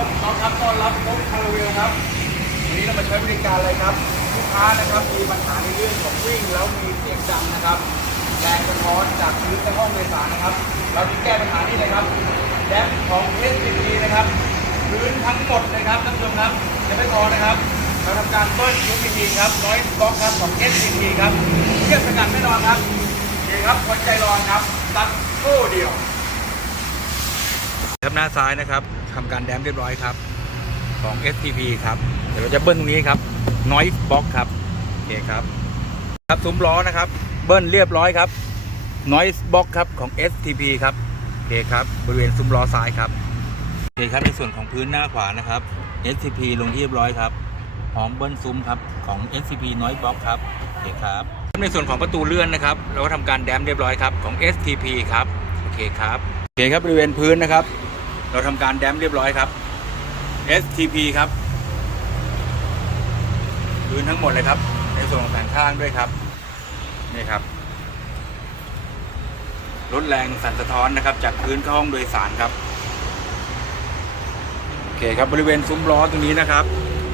ครับน้องครับต้อนรับน้องคาราเวลครับวันนี้เรามาใช้บริการอะไรครับ ลูกค้านะครับมีปัญหาในเรื่องของวิ่งแล้วมีเสียงดังนะครับแรงสะท้อนจากพื้นในห้องโดยสารนะครับ เราจะแก้ปัญหานี้เลยครับแดมของ s p p นะครับพื้นทั้งหมดเลยครับท่านผู้ชมครับจะไม่พอนะครับเราทำการเบิ้ลยูพีทีครับน้อยบล็อกครับของ s p p ครับเทียบสกัดแน่นอนครับโอเคครับคนใจร้อนครับตัดโก้เดียวครับหน้าซ้ายนะครับ ทำการแดมเรียบร้อยครับ ของ STP ครับ เดี๋ยวเราจะเบิ้ลตรงนี้ครับน้อยบล็อกครับโอเคครับครับซุ้มล้อนะครับ เบิ้ลเรียบร้อยครับน้อยบล็อกครับของ STP ครับโอเคครับบริเวณซุ้มล้อซ้ายครับโอเคครับในส่วนของพื้นหน้าขวานะครับ STP ลงที่เรียบร้อยครับพร้อมเบิ้ลซุ้มครับของ STP น้อยบล็อกครับโอเคครับในส่วนของประตูเลื่อนนะครับ เราก็ทำการแดมเรียบร้อยครับของ STP ครับโอเคครับโอเคครับบริเวณพื้นนะครับ เราทำการแดมเรียบร้อยครับ STP ครับพื้นทั้งหมดเลยครับ ในส่วนของแผงข้างด้วยครับ นี่ครับลดแรงสั่นสะท้อนนะครับ จากพื้นเข้าห้องโดยสารครับโอเคครับบริเวณซุ้มล้อตรงนี้นะครับ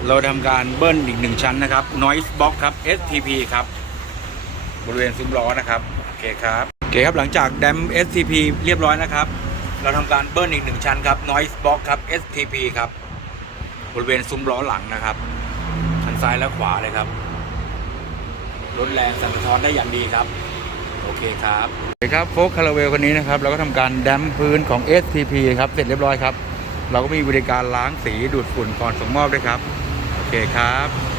เราทำการเบิ้ลอีกหนึ่งชั้นนะครับ Noise Box ครับ STP ครับ บริเวณซุ้มล้อนะครับโอเคครับโอเคครับหลังจากแดม STP เรียบร้อยนะครับ เราทำการเบิ้ลอีกหนึ่งชั้นครับ Noise Box ครับ STP ครับ บริเวณซุ้มล้อหลังนะครับทั้งซ้ายและขวาเลยครับลดแรงสั่นสะท้อนได้อย่างดีครับ โอเคครับโอเคครับโฟกคาราเวลคนนี้นะครับ เราก็ทำการแดมพื้นของ STP ครับ เสร็จเรียบร้อยครับ เราก็มีบริการล้างสีดูดฝุ่นก่อนส่งมอบด้วยครับ โอเคครับ